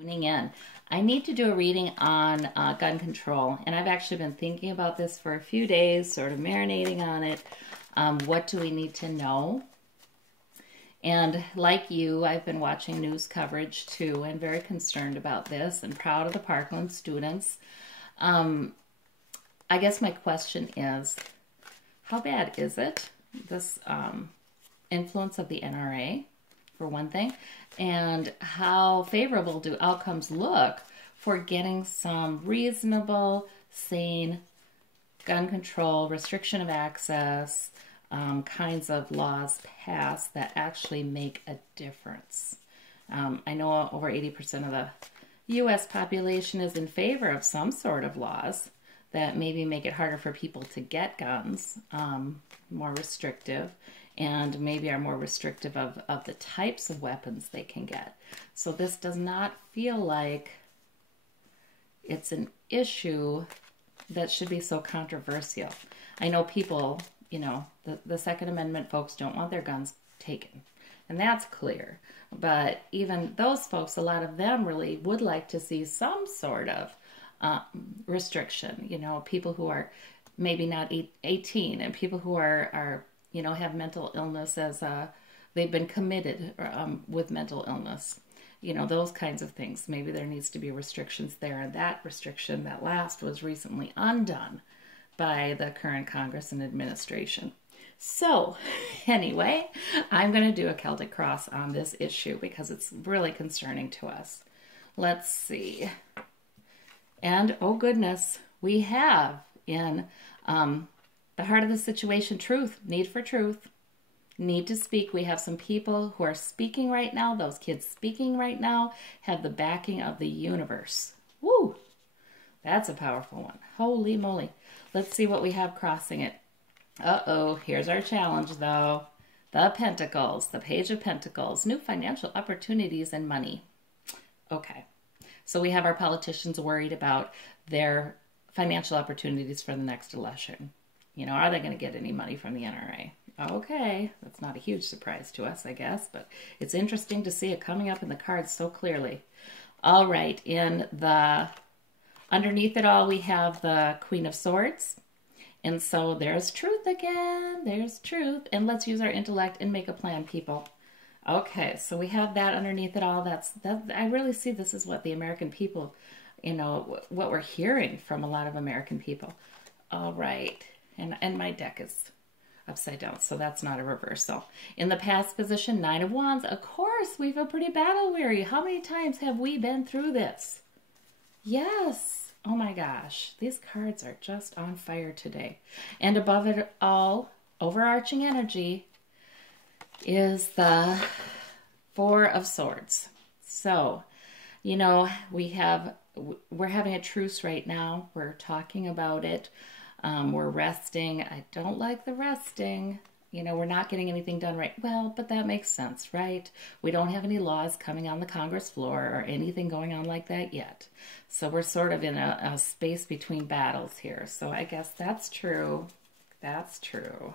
Tuning in. I need to do a reading on gun control, and I've actually been thinking about this for a few days, sort of marinating on it. What do we need to know? And like you, I've been watching news coverage too, and very concerned about this and proud of the Parkland students. I guess my question is, how bad is it, this influence of the NRA, for one thing, and how favorable do outcomes look for getting some reasonable, sane gun control, restriction of access, kinds of laws passed that actually make a difference. I know over 80% of the U.S. population is in favor of some sort of laws that maybe make it harder for people to get guns, more restrictive, and maybe are more restrictive of the types of weapons they can get. So this does not feel like it's an issue that should be so controversial. I know people, the Second Amendment folks don't want their guns taken, and that's clear. But even those folks, a lot of them really would like to see some sort of restriction. People who are maybe not 18 and people who are have mental illness as they've been committed with mental illness. Those kinds of things. Maybe there needs to be restrictions there, and that restriction, that last, was recently undone by the current Congress and administration. So, anyway, I'm going to do a Celtic cross on this issue because it's really concerning to us. Let's see. And, oh goodness, we have in the heart of the situation, truth, need for truth, need to speak. We have some people who are speaking right now. Those kids speaking right now have the backing of the universe. Woo! That's a powerful one. Holy moly. Let's see what we have crossing it. Uh-oh, here's our challenge, though. The Pentacles, the Page of Pentacles, new financial opportunities and money. Okay, so we have our politicians worried about their financial opportunities for the next election. Are they going to get any money from the NRA? Okay, that's not a huge surprise to us, I guess, but it's interesting to see it coming up in the cards so clearly. All right, underneath it all, we have the Queen of Swords. And so there's truth again. There's truth. And let's use our intellect and make a plan, people. Okay, so we have that underneath it all. I really see this is what the American people, what we're hearing from a lot of American people. All right. And my deck is upside down, so that's not a reversal. In the past position, Nine of Wands. Of course, we feel pretty battle weary. How many times have we been through this? Yes. Oh my gosh. These cards are just on fire today. And above it all, overarching energy, is the Four of Swords. So, we're having a truce right now. We're talking about it. We're resting. I don't like the resting. We're not getting anything done right. Well, but that makes sense, right? We don't have any laws coming on the Congress floor or anything going on like that yet. So we're sort of in a space between battles here. So I guess that's true. That's true.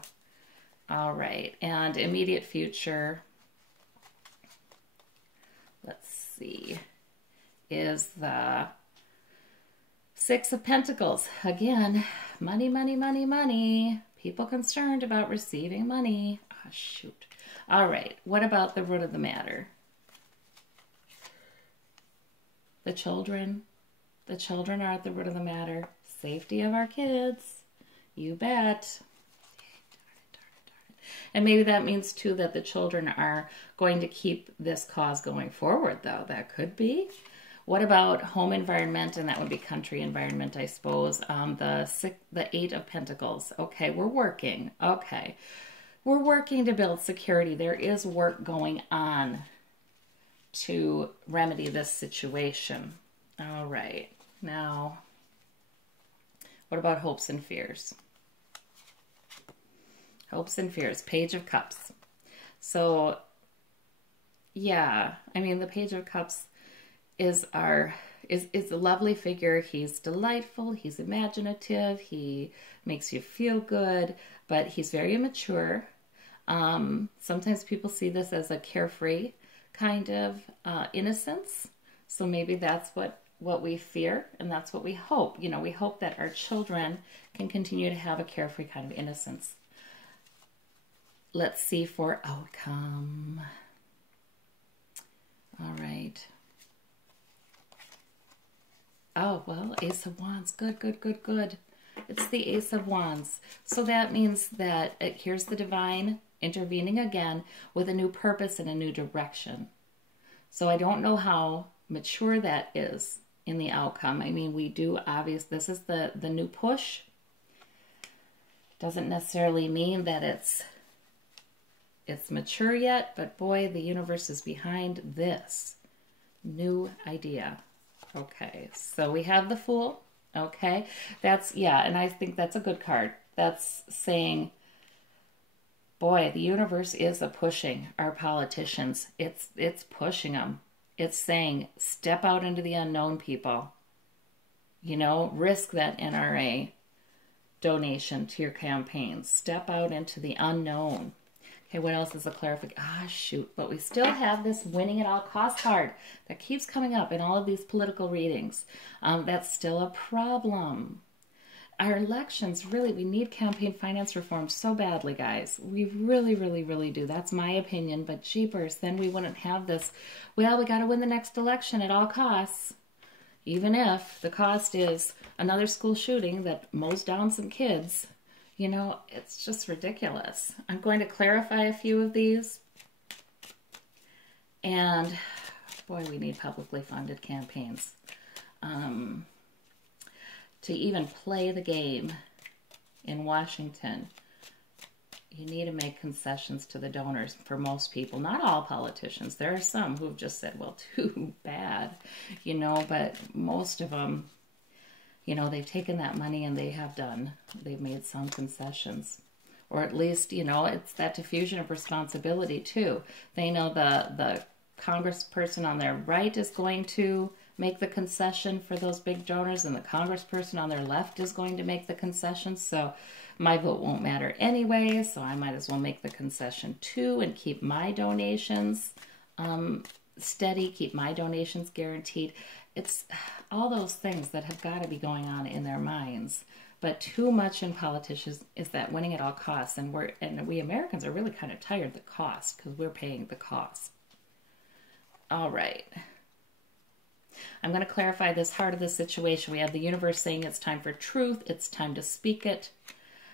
All right. And immediate future, let's see, is the Six of Pentacles. Again, money, money, money, money. People concerned about receiving money. Oh, shoot. All right. What about the root of the matter? The children. The children are at the root of the matter. Safety of our kids. You bet. And maybe that means, too, that the children are going to keep this cause going forward, though. That could be. What about home environment? And that would be country environment, I suppose. The Eight of Pentacles. Okay, we're working. Okay. We're working to build security. There is work going on to remedy this situation. All right. Now, what about hopes and fears? Hopes and fears. Page of Cups. So, yeah. The Page of Cups is a lovely figure. He's delightful, he's imaginative, he makes you feel good, but he's very immature. Sometimes people see this as a carefree kind of innocence. So maybe that's what we fear, and that's what we hope. You know, we hope that our children can continue to have a carefree kind of innocence. Let's see for outcome. All right. Oh, well, Ace of Wands. Good, good, good, good. It's the Ace of Wands. So that means that here's the divine intervening again with a new purpose and a new direction. So I don't know how mature that is in the outcome. I mean, we do this is the new push. Doesn't necessarily mean that it's mature yet, but boy, the universe is behind this new idea. Okay, so we have the Fool. Okay, and I think that's a good card. That's saying, boy, the universe is pushing our politicians. It's pushing them. It's saying, step out into the unknown, people. You know, risk that NRA donation to your campaigns. Step out into the unknown. Okay, what else is a clarification? Shoot. But we still have this winning at all costs card that keeps coming up in all of these political readings. That's still a problem. Our elections, really, we need campaign finance reform so badly, guys. We really, really, really do. That's my opinion, but jeepers, then we wouldn't have this, well, we got to win the next election at all costs, even if the cost is another school shooting that mows down some kids. You know, it's just ridiculous. I'm going to clarify a few of these. And, boy, we need publicly funded campaigns. To even play the game in Washington, you need to make concessions to the donors for most people. Not all politicians. There are some who've just said, well, too bad, you know, but most of them, you know, they've taken that money and they've made some concessions. Or at least, you know, it's that diffusion of responsibility too. They know the congressperson on their right is going to make the concession for those big donors, and the congressperson on their left is going to make the concession. So my vote won't matter anyway, so I might as well make the concession too and keep my donations steady, keep my donations guaranteed. It's all those things that have got to be going on in their minds. But too much in politicians is that winning at all costs, and we Americans are really kind of tired of the cost because we're paying the cost. All right. I'm going to clarify this heart of the situation. We have the universe saying it's time for truth. It's time to speak it.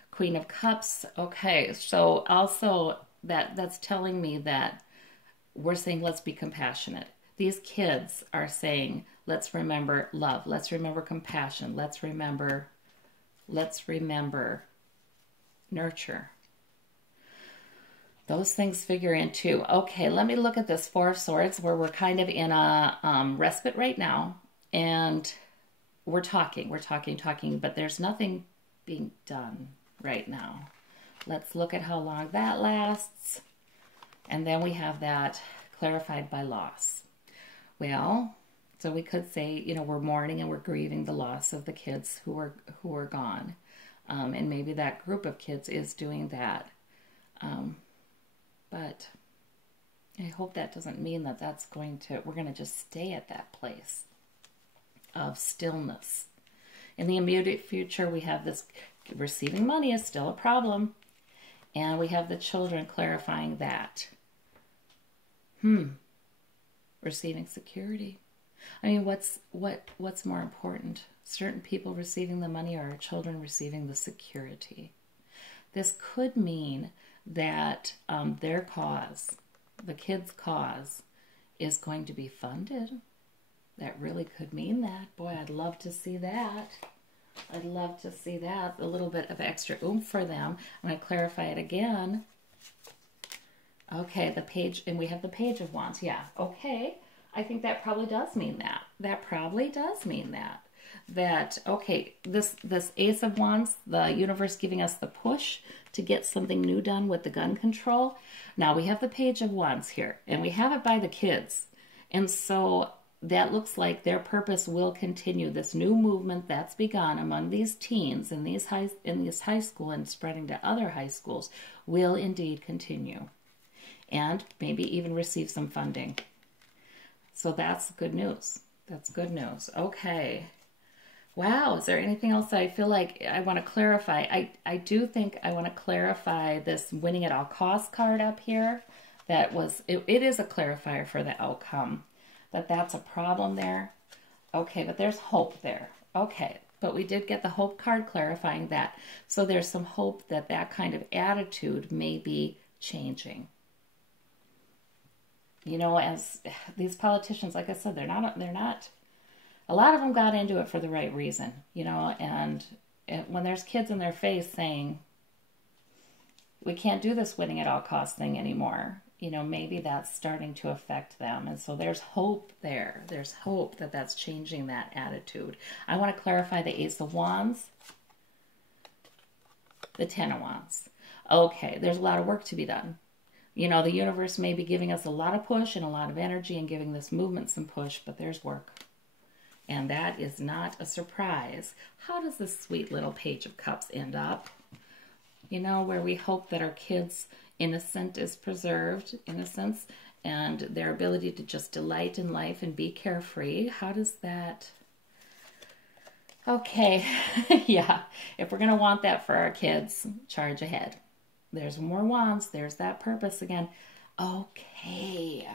Queen of Cups. Okay, so also that's telling me that we're saying let's be compassionate. These kids are saying let's remember love. Let's remember compassion. Let's remember nurture. Those things figure in too. Okay, let me look at this Four of Swords where we're kind of in a respite right now. And we're talking, but there's nothing being done right now. Let's look at how long that lasts. And then we have that clarified by loss. Well, so we could say, you know, we're mourning and we're grieving the loss of the kids who are gone. And maybe that group of kids is doing that. But I hope that doesn't mean that we're going to just stay at that place of stillness. In the immediate future, we have this receiving money is still a problem. And we have the children clarifying that. Receiving security. I mean, what's more important? Certain people receiving the money or our children receiving the security? This could mean that their cause, the kids' cause, is going to be funded. That really could mean that. Boy, I'd love to see that. I'd love to see that. A little bit of extra oomph for them. I'm going to clarify it again. Okay, the page, and we have the Page of Wands. Yeah, okay. I think that probably does mean that. That probably does mean that. That, okay, this Ace of Wands, the universe giving us the push to get something new done with the gun control. Now we have the Page of Wands here, and we have it by the kids. And so that looks like their purpose will continue. This new movement that's begun among these teens in this high school and spreading to other high schools will indeed continue. And maybe even receive some funding. So that's good news. That's good news. Okay. Wow. Is there anything else I feel like I want to clarify? I do think I want to clarify this winning at all costs card up here. That was, it is a clarifier for the outcome. That's a problem there. Okay, but there's hope there. Okay, but we did get the hope card clarifying that. So there's some hope that that kind of attitude may be changing. You know, as these politicians, like I said, they're not, a lot of them got into it for the right reason, you know, and when there's kids in their face saying, we can't do this winning at all costs thing anymore, you know, maybe that's starting to affect them. And so there's hope there. There's hope that that's changing that attitude. I want to clarify the Ace of Wands, the Ten of Wands. Okay, there's a lot of work to be done. You know, the universe may be giving us a lot of push and a lot of energy and giving this movement some push, but there's work. And that is not a surprise. How does this sweet little Page of Cups end up? You know, where we hope that our kids' innocence is preserved, innocence, and their ability to just delight in life and be carefree. How does that... Okay, yeah, if we're going to want that for our kids, charge ahead. There's more wands. There's that purpose again. Okay,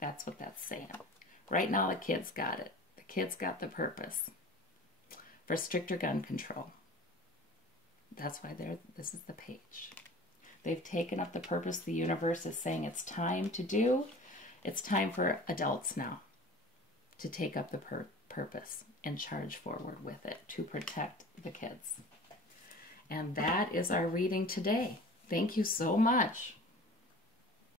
that's what that's saying. Right now, the kids got it. The kids got the purpose for stricter gun control. That's why this is the page. They've taken up the purpose the universe is saying it's time to do. It's time for adults now to take up the purpose and charge forward with it to protect the kids. And that is our reading today. Thank you so much.